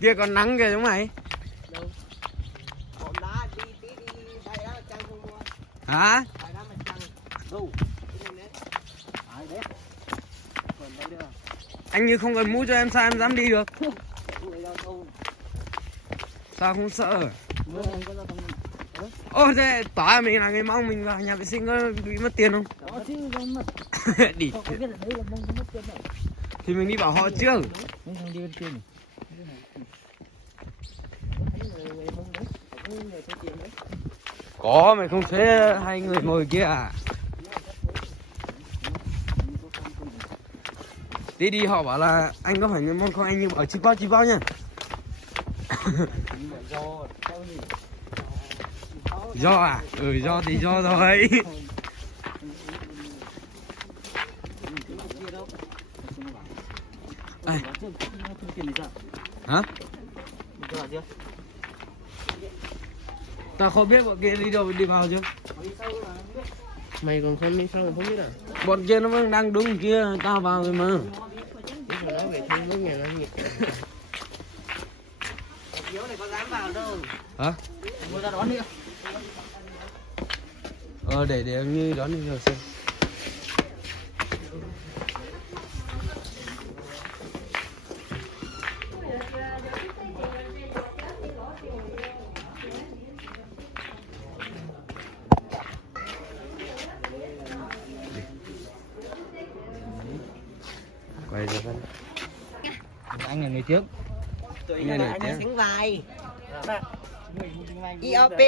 Kia còn nắng kìa chúng mày. Hả? Anh như không cần mũ cho em sao em dám đi được? Sao không sợ? Ô thế tỏ mình là người Mông, mình vào nhà vệ sinh có bị mất tiền không? Đi. Thì mình đi bảo họ trước. Có mày không thấy hai người ngồi kia à? Đi họ bảo là anh có phải người Mông không, anh như bảo chi bao nha. Do à? Do thì do thôi. Hả? Tao không biết bọn kia đi đâu, đi vào chưa? Mày còn không đi sao rồi không biết à? Bọn kia nó vẫn đang đúng kia, tao vào rồi mà. Nó về thêm với nhà nó nhiệt. Chiếu này có dám vào đâu. Hả? Mua ra đón đi. Để anh Như đón đi rồi xem. Quay ra phân. Anh là người trước. Tụi anh là anh xứng vai. IOP.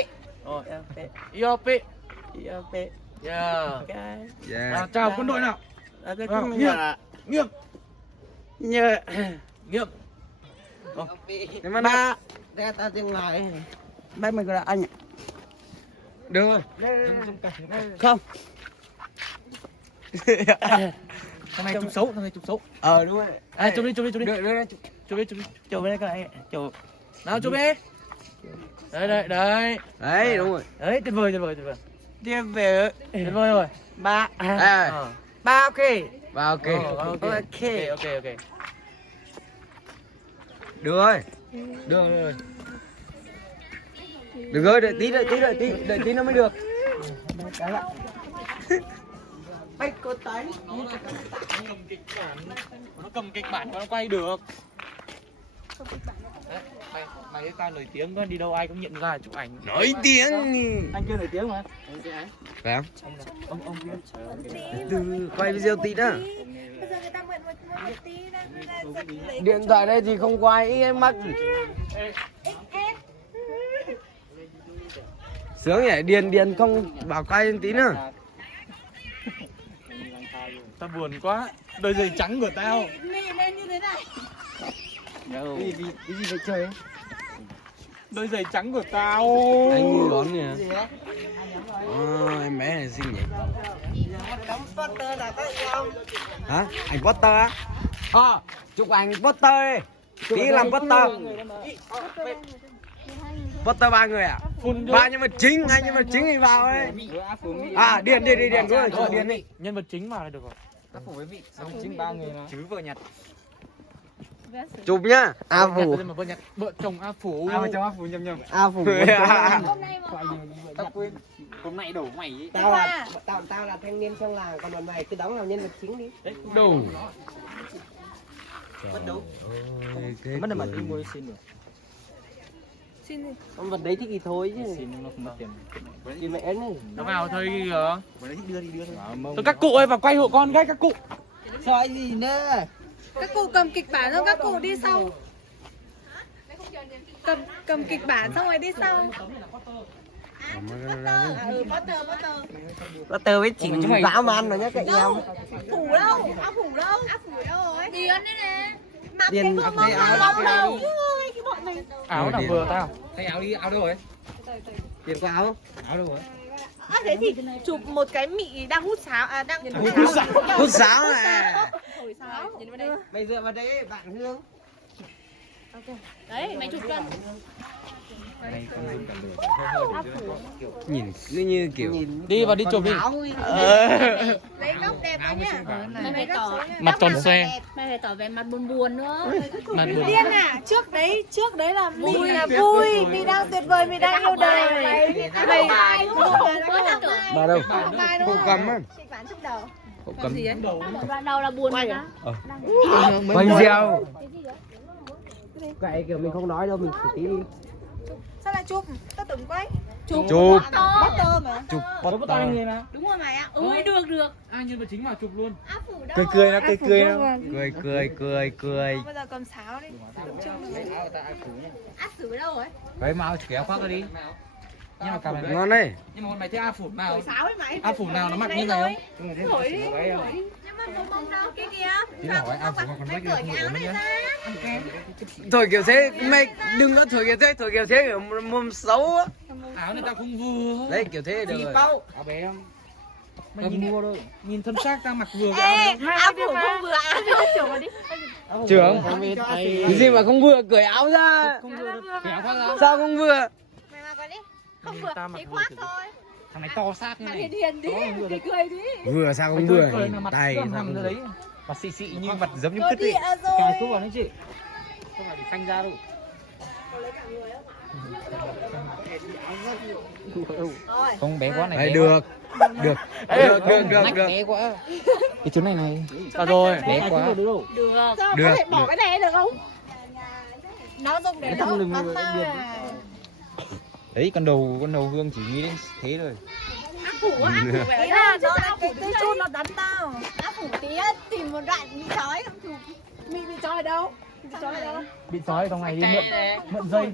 IOP. IOP. Yeah. Yeah. Chào quân đội nào. Nghiêm. Nghiêm. Nhưng mà ba Ra ta tiếng lại. Bác mình gọi là anh. được rồi. Không. Thằng này chụp xấu, Đúng rồi. À, chụp đi. Được chụp Chụp với các anh. Chụp. Nào chụp đi. Đấy. đấy, đúng rồi. Đấy, tuyệt vời. Tiếp về. Tuyệt vời rồi. Ba. Ba ok. ok. Ok. Được rồi. Được rồi, đợi tí nó mới được. Bách cô tái. Nó cầm kịch bản nó quay được. Đấy, mày với tao nổi tiếng có đi đâu ai cũng nhận ra chụp ảnh. Nổi tiếng. Anh chưa nổi tiếng mà. Phải không? Ông kia. Từ quay video tí nữa. Bây giờ người ta mượn một tí đang Điện thoại đây thì không có ai em mắc. Sướng nhỉ, điền không bảo quay tí nữa. Tao buồn quá. Đôi giày trắng của tao. Mị lên như thế này. Cái gì phải chơi ấy? Đôi giày trắng của tao. Anh Như đón nè. Em bé này xinh nhỉ. Đóng poster là các em. Hả? Ảnh poster á? Chụp ảnh poster đi. Tí làm poster. Poster 3 người à? Ba nhân vật chính, 2 nhân vật chính thì vào ấy. Điền đúng rồi, điền đi. Nhân vật chính mà là được rồi. Các phủ với vị. Chính 3 người mà. Chứ vợ nhặt. Chụp nhá. A phủ. Vợ nhặt, vợ chồng A phủ. A phủ nhầm. A phủ. Hôm nay mà Tao quên. Hôm nay đổ mày. Tao là thanh niên trong làng, còn bọn mày cứ đóng làm nhân vật chính đi. Đủ. Mất đủ. Mất là mà đi mua xin được. xin gì? Con vật đấy thích thì thôi chứ. Xin nó không mất tiền. Tiền mẹ ấy. Nó vào thôi kìa. Thôi các cụ ơi, vào quay hộ con cái các cụ. Soi gì nữa? Các cụ cầm kịch bản xong các cụ đi sau. Cầm kịch bản xong rồi đi sau. Poster với chỉnh dã man rồi nhá các em. Phủ đâu? Áo phủ đâu? Rồi. Điền đây nè. Mặc cái Điền vương mông áo đâu? Cái bọn này. Áo nào vừa tao. Thay áo đi, áo đâu rồi? Tiền có áo. Áo đâu rồi? Thế thì chụp một cái mị đang hút sáo, đang Hút sáo này. Thổi sáo. Mày dựa vào đấy bạn Hương. Đấy, mày chụp cân. Nhìn cứ như kiểu Đi vào đi chụp đi. Lấy góc đẹp đấy nhá. Mày phải tỏ Mặt tròn xoe. mày phải tỏ vẻ mặt buồn buồn nữa. Mặt buồn. Điên à, trước đấy là mình là vui, mình đang tuyệt vời, mình đang yêu đời. Mày bà đâu hộ cầm á, hộ cầm Đoạn đầu là buồn rồi đó. quay reo Vậy kiểu mình không nói đâu, mình chỉ tí đi. sao lại chụp? Tao tưởng quay. chụp Butter mà. chụp Có bắt tay người nào? Đúng rồi mày ạ. Ôi được. Ai nhân vật chính mà chụp luôn. Áp phủ đâu. cười nó cười Bây giờ cầm sáo đi. Áp phủ đâu rồi? Vậy mau kéo khoác đi. Nhưng mà cầm này ngon đấy. Nhưng mà mày thấy áp phủ nào? Sáo ấy mày. Áp phủ nào nó mặc như này không? Thổi đi. Nhưng mà không mong đâu kia kìa. Chỉ hỏi áp phủ còn mấy Cởi cái áo này ra. Thổi kiểu thế mày đừng có thổi kiểu thế kiểu mồm xấu á. áo này tao không vừa. Đấy kiểu thế được rồi. Áo bé em. Mày nhìn mua đâu? Nhìn thân xác tao mặc vừa cái Ê, áo. áo phủ không vừa áo trưởng vào đi. Trưởng cái gì mà không vừa cởi áo ra, Kéo khoác ra. sao không vừa? Mày mặc vào đi. Không Nhìn vừa, tao mặc chỉ vừa khoác thì- thôi. Thằng này to xác như này. Hiền đi, để cười đi. Vừa sao không Mày vừa? cười là mặt Tay cơm sao hầm không ra vừa? đấy. Mặt xị xị như mặt giống như Có cứt ấy. địa rồi. Cài cúc vào đấy chị. Không phải để xanh ra đâu. Không bé quá này. Đấy bé được quá. được Nách được bé quá. Cái chỗ này này. À rồi, bé quá. Được. Sao Được, có thể bỏ được. cái này được không? Nó dùng để nó bắn ta. Đấy con đầu Hương chỉ nghĩ đến thế thôi. Áp phủ á, áp phủ Ý vậy là đó. nó là cái chốt nó đánh tao. Áp phủ tí á, tìm một đoạn bị trói không chụp. Mình bị trói ở đâu? Bị trói ở đâu? Bị trói trong này đi mượn dây.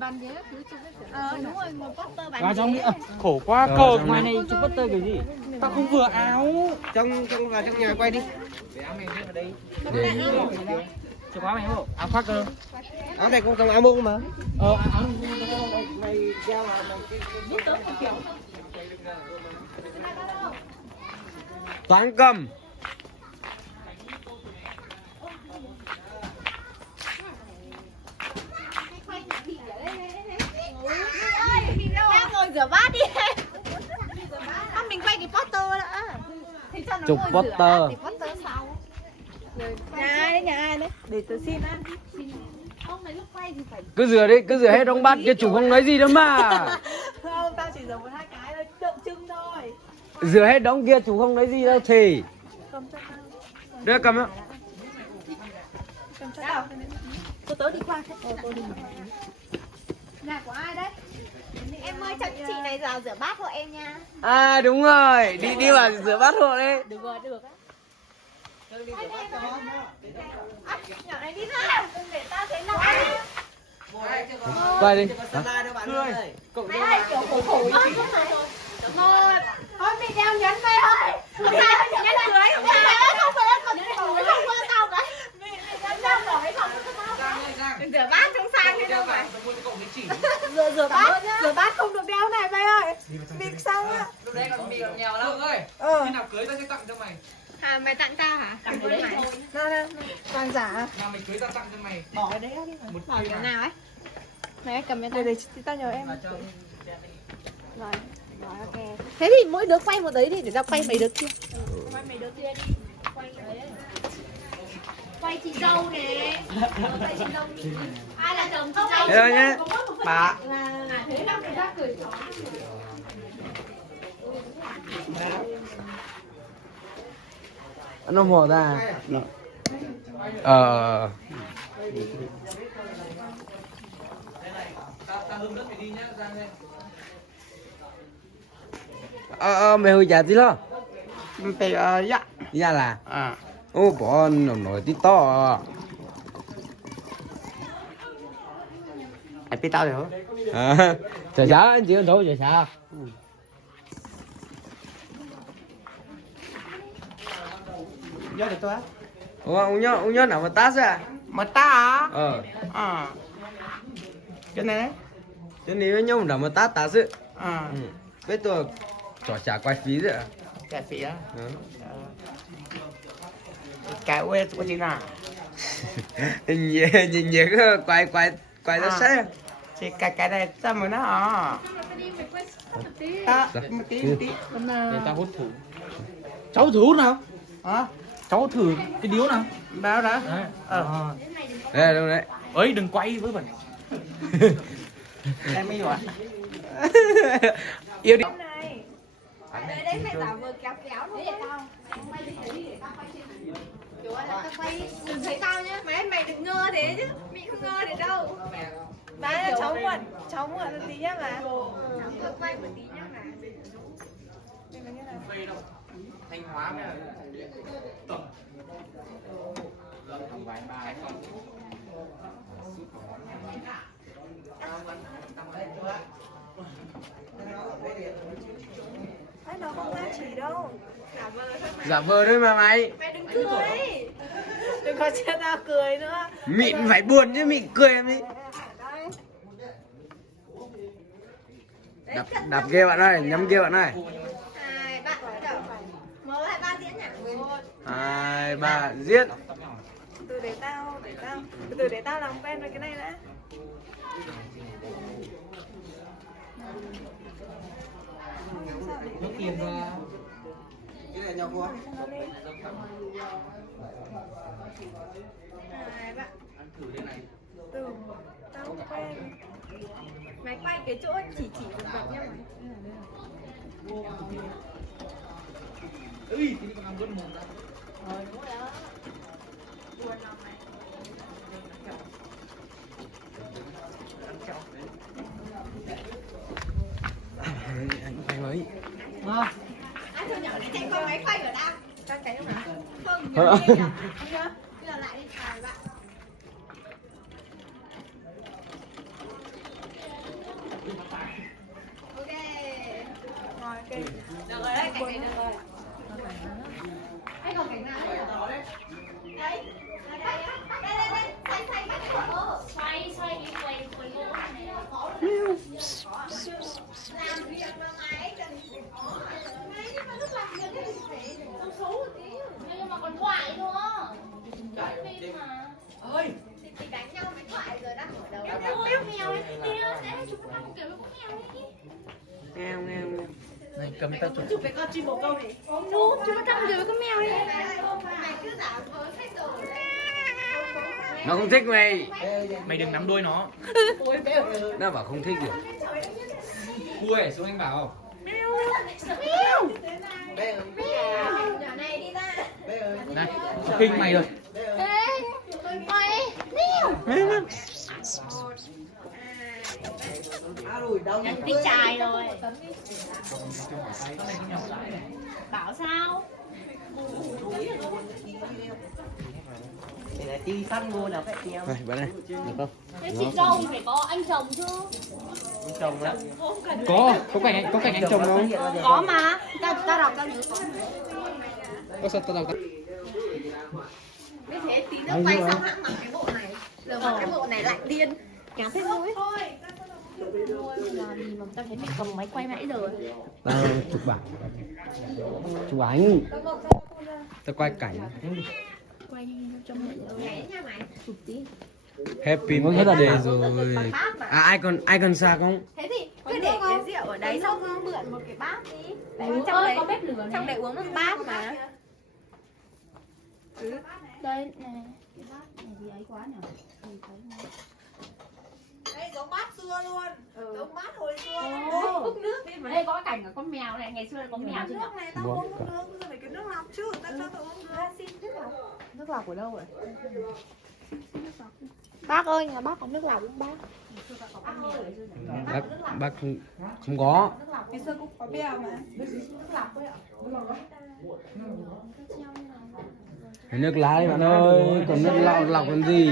Đúng rồi, một poster bán Vào trong đi. vé. Khổ quá Rồi, cờ trong ngoài này. này chụp poster cái gì? Tao không vừa áo. Trong vào trong nhà quay đi. Để áo mày ở đây. để Chụp áo mày không? Áo khoác cơ. Áo này cũng trong áo mông mà. Áo Mày đeo vào toán cầm Ra ngồi rửa bát đi. Không, mình quay cái poster đã. Thì cho nó chụp ngồi rửa poster. bát thì poster sau. Nhà ai đấy? Để tớ xin á. Không, mấy lúc quay thì phải cứ rửa hết đóng bát kia chủ không nói gì đâu mà. Không, tao chỉ dùng một hai cái thôi, tượng trưng thôi. Rửa hết đóng kia chủ không nói gì đâu thì Cầm cho tao. đưa cầm á. Cầm cho tao. Tớ đi qua. nhà của ai đấy? Em ơi, cho chị này vào rửa bát hộ em nha. À đúng rồi, đi vào rửa bát hộ đấy. Được rồi, được á. Nhỏ này đi ra, để tao thấy nào ăn. Quay đi. Lai đâu bạn ơi. Mày ơi, kiểu khổ một. Thôi mày đeo nhấn mày ơi. Không sao, nhấn cưới. Mày ơi, không phải em còn không qua tao cái. Mày nhấn ra rồi mấy phòng cho tao. Đừng rửa bát trong sang thế đâu mà. Rửa bát không được đeo này mày ơi. Bịt xong á. Lúc đấy còn mì còn nghèo lắm ơi. Khi nào cưới tao sẽ tặng cho mày. À, mày tặng tao hả? Tặng cho mày. Nè, vàng giả. Nào mày cưới tao tặng cho mày. Bỏ cái đấy đi. Một Bỏ cây cái nào. nào ấy? Mày cầm cho Để tao. tao nhờ em. Rồi, ok. Thế thì mỗi đứa quay một đấy đi để tao quay mấy đứa kia. Quay mấy đứa kia đi. Quay đấy. Quay chị dâu nè. Quay chị dâu đi. Ai là chồng chị dâu? Đây nhé. Bà. À, thế nào người ta cười chó. Nó mò ra. Ờ. Mày hồi chả gì lo? Mày dạ. Dạ là. À. Ô bỏ nổi tí to. Ai biết tao được không? À, chả sao anh chị thôi chả sao. Nhớ được tôi á. Ủa, ông nhớ nào mà tát à? Mà ta à? Ờ. À. Cái này đấy. Thế nếu nhau nào mà tát sự. À. Ừ. Biết tôi chả quay phí rồi à? Cà phê á. Ừ. Cà quê có gì nào? Nhìn nhớ quay quay ra xe. Thì cái này sao mà nó hả? Một tí. Để tao hút thử. Cháu thử nào? Hả? Cháu thử cái điếu nào? Bao đó? Đấy. Đây đâu đấy. Ấy đừng quay với bẩn. Em mới gọi. Yêu đi. Đấy mày bảo vừa kéo kéo thôi. Để tao. Chú ơi là tao quay đừng thấy tao nhá. Mày đừng ngơ thế chứ. Mị không ngơ thế đâu. Đấy cháu mượn một tí nhá mà. Cháu quay một tí nhá mà. Thanh Hóa mới là Đấy nó không ra chỉ đâu. Giả vờ thôi mà mày. Mày đừng cười. Đừng có cho tao cười nữa. Mịn phải buồn chứ mịn cười em đi. Đập kia bạn ơi, nhắm kia bạn ơi. 2, 3, bắt đầu. 1, 2, 3 diễn nhỉ? 1, 2, 3, giết. Từ để tao làm quen với cái này đã. Nước tiền ra. Cái này nhau quá. 2, 3. Từ tao quen. Mày quay cái chỗ chỉ vật vật nhá mày. Ui, thì còn làm con mồm ra. Buồn lòng mày. Anh mới. Ai thôi nhỏ này chạy con máy quay ở đâu? Các cái không hả? Không, Ờ. nhỏ đi nhỉ? Không nhá. Bây giờ lại đi xài bạn. Ok. Rồi ok. Được rồi đấy, cảnh này được rồi. Anh còn cảnh nào nữa? Đấy. Đây, xoay cái cổ. Xoay đi quay gỗ này. Làm việc mà mày cần mày nhưng mà lúc làm việc thì phải trông xấu một tí. Nhưng mà còn thoại thôi. Phim mà. Ơi, Thì đánh nhau với thoại rồi đang ở đầu. Mèo mèo ấy. Đi đó, đấy chúng nó kiểu nó có mèo ấy. Nghe. này cầm tao chụp. Chụp cái con chim bồ câu này. Nú, chúng nó thăm rồi với con mèo ấy. Mày cứ giả vờ thích rồi đấy. Nó không thích mày. Mày đừng nắm đuôi nó. Nó bảo không thích được. Ui, xuống anh bảo. Nhỏ này đi ra. Này, khinh mày rồi. Ê, mày, mèo. Nhắn tin chài rồi. Bảo sao? Để ti săn mua nào phải theo. Này, bạn này. Được không? Thế chị dâu thì phải có anh chồng chứ. Chồng đó. Có cảnh anh chồng không? Có mà. Ta đọc tao nhớ. Có sao tao đọc. Như thế tí nữa quay xong hãng mặc cái bộ này. Giờ mặc cái bộ này lại điên. Kéo thêm thôi. Làm gì mà tao thấy mày cầm máy quay mãi giờ. Tao chụp ảnh. Chụp ảnh. Tao quay cảnh. Quay trong mẹ Nhảy nha mày. chụp tí. Happy birthday rồi. À ai còn xa không? Thế thì cứ để cái rượu ở đấy xong mượn một cái bát đi. Đấy, Ôi, trong đấy có bếp lửa này. trong đấy uống một bát mà. Đây này. Cái bát này gì ấy quá nhỉ? Đây giống bát xưa luôn. Giống bát hồi xưa. Hút nước đi mà đây có cái cảnh của con mèo này, ngày xưa là có mèo chứ nhỉ? Nước này tao uống nước, bây giờ phải cái nước lọc chứ. Tao cho tao uống nước. Xin nước lọc. Nước lọc ở đâu rồi? Bác ơi, nhà bác có nước lọc không bác? Bác không có. Ngày xưa cũng có bèo mà. Cái nước lá đấy bạn ơi, còn nước lọc làm gì?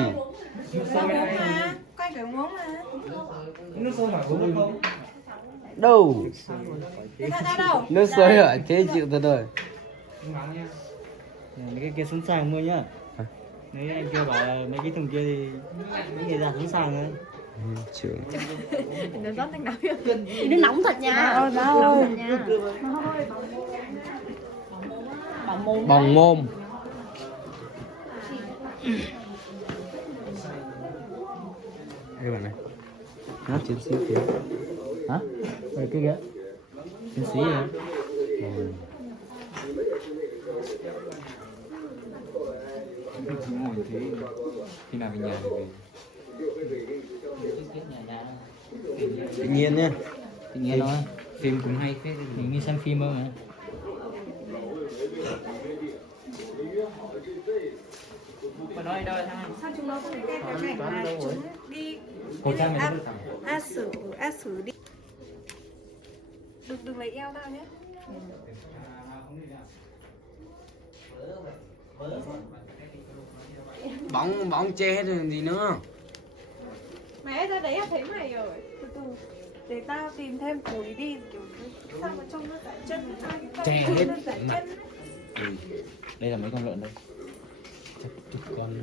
Tao uống mà. Quay phải uống mà. Nước sôi hỏa uống được không? Đâu? Thế ra đâu? Nước sôi ở thế chịu thật rồi. Mấy cái kia sẵn sàng mua nhá. Mấy anh kia bảo là mấy cái thùng kia thì mấy người già sẵn sàng rồi. Trưởng. Nó rót thành nóng thì nó nóng thật nha. Nóng thật nha. Bỏng mồm. Đây bạn này. Hả? Chiến sĩ phía. Hả? Đây cái kìa. Chiến sĩ hả? Ngồi thế khi nào về nhà thì về. Tự nhiên nha. Tự nhiên thôi. Phim cũng hay phết. Mình đi xem phim không hả? Sao chúng nó không cái cảnh mà chúng đi Cô cha mình A sử đi. Đừng lấy eo tao nhé. Bóng che hết rồi gì nữa. Mẹ ra đấy là thấy mày rồi. Từ từ. Để tao tìm thêm túi đi kiểu sao mà trông nó giải chân. Che hết mặt. Đây là mấy con lợn đây. Chục con.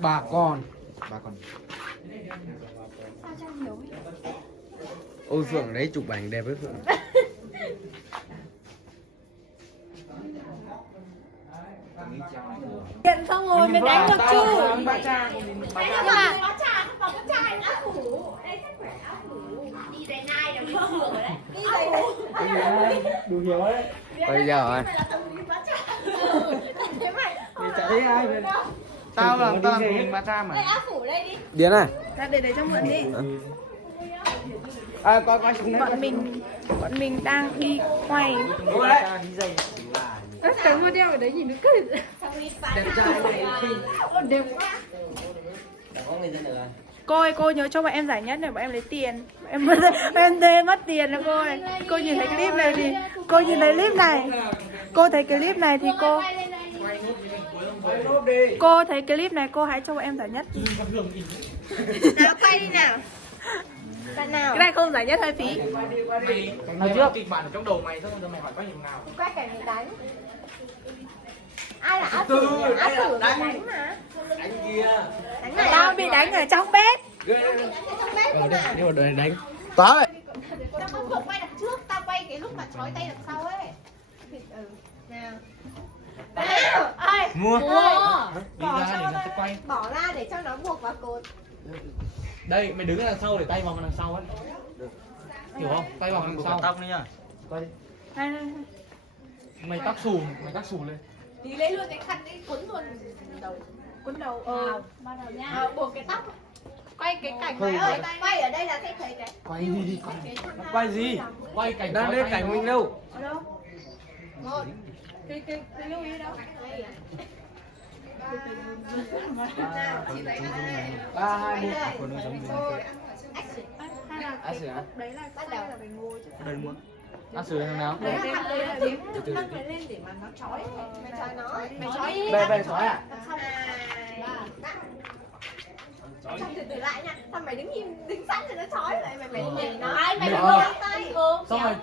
2-3 con. 3 con. Sao cho nhiều ấy. Ôi Phượng đấy chụp ảnh đẹp với Phượng. Hiện xong rồi mới đánh được chứ. Nhưng mà có trà không có chai áo phủ. Đây chắc phải áo phủ. Đi đến nay là bị sửa rồi đấy. Đi đến Đủ hiểu đấy. Bây giờ rồi. Thấy ai vậy? Tao làm cùng bà cha mà. đây áo phủ đây đi. Điền à? Ra để cho mượn đi. À coi xuống đây. Bọn mình đang đi quay. Cái mua đeo ở đấy nhìn nó cứ Đẹp trai này khi đẹp quá. có người dân ở Cô nhớ cho bọn em giải nhất này, bọn em lấy tiền. Em đê mất tiền đó cô ơi. Cô nhìn thấy clip này thì cô nhìn thấy clip này. Cô thấy clip này thì cô thấy clip này cô hãy cho bọn em giải nhất. Nào quay đi nào. Bạn nào? Cái này không giải nhất hơi phí. Mày trước kịch bản ở trong đầu mày thôi, giờ mày hỏi có hình nào. Quay cảnh mình đánh. Ai là áo phủ? Áo phủ đánh mà. đánh kia. Đánh này. Tao bị đánh ở trong bếp. Trong bếp không nào? Nhưng mà đợi đánh. Tới. Tao không được quay đằng trước, tao quay cái lúc mà trói tay đằng sau ấy. Nào. Nào. Ơi. Mua. Mua. Đi ra để nó sẽ quay. Bỏ ra để cho nó buộc vào cột. Đây, mày đứng ở đằng sau để tay vào đằng sau ấy. Hiểu không? Tay vào đằng sau. Tóc nữa nhá. Quay đi. Này. Mày tắc xù lên. Tí lấy luôn cái khăn đấy cuốn luôn đầu. Cuốn đầu. Bắt đầu nha. Buộc cái tóc. Quay cái cảnh này ơi, quay ở đây là sẽ thấy cái. Quay đi. Quay gì? Quay cảnh Đang lên cảnh mình đâu? Ở đâu? Một. Cái lưu ý đâu? Đây à? Nào, chị thấy này. 3, 2, 1. Của nó giống gì? Hay là cái khúc đấy là bắt đầu phải ngồi chứ. Đây mua. Ăn sửa thằng nào? Đấy là điểm nâng cái lên để mà nó chói. Mày chói nó. Mày chói đi. Về chói à? Xong. 2, 3. Xong từ từ lại nha. Sao mày đứng im đứng sẵn rồi nó chói vậy mày nhảy nó. Ai mày đừng có tay. Xong rồi,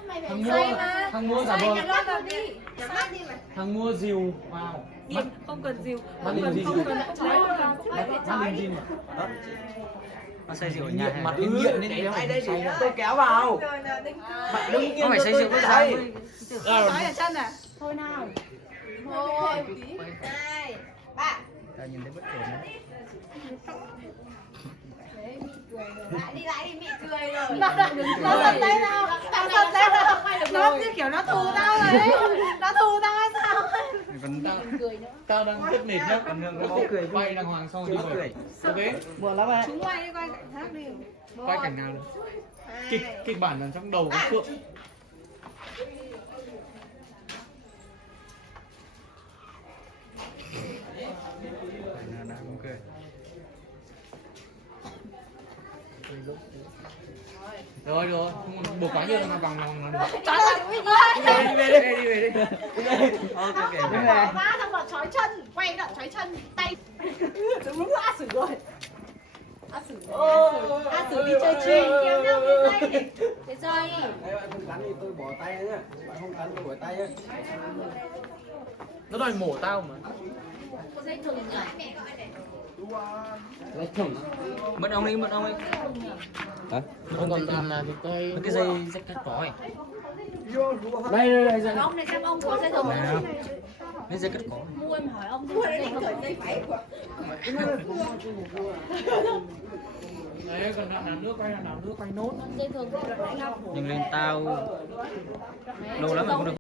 thằng mua giả vờ. Nhắm mắt đi. Nhắm mắt đi mày. Thằng mua rìu vào. Im, không cần dìu. Mắt nhìn gì? Không cần chói. Mắt nhìn gì mà? Nó xây dựng ở nhà. Mặt đến nghiện nên đéo. Tay đây để tôi kéo vào. Rồi là đinh Bạn đứng yên Không phải xây dựng cái đây. chói ở chân à? Thôi nào. 1, 2, 3. Ta nhìn thấy bất ổn đấy. Lại đi mị cười rồi. Nó giật tay nào? Nó giật tay nào? Nó như kiểu nó thù tao rồi đấy. Nó thù tao hay sao? Tao đang rất mệt nhá, còn nó cười quay đàng hoàng xong đi về. Ok. Buồn lắm à. Chúng quay đi quay cảnh khác đi. Quay cảnh nào được? Kịch bản là trong đầu của Phượng. Ok. Rồi, buộc quá nhiều là vòng nó được. Chói chân đi. Đi về đi. Ok. Bỏ ra xong rồi chói chân, quay lại chói chân, tay. Đúng là A Sử rồi. A Sử đi chơi chuyền kéo nhau cái tay để chơi đi. Đấy, bạn không cắn thì tôi bỏ tay nhá. Bạn không cắn tôi bỏ tay nhá. Nó đòi mổ tao mà. Dây thừng nhỉ? Lấy thủng. Mất ông đi. Hả? Không còn làm là thì coi Cái dây rất cắt cỏ ấy. Đây. Ông này xem ông có dây thừng. Nên sẽ cất có. Mua em hỏi ông mua đây không phải dây phải của. Đấy còn làm nước quay nốt. Dây thường thì đoạn này không. Nhưng lên tao lâu lắm rồi không được.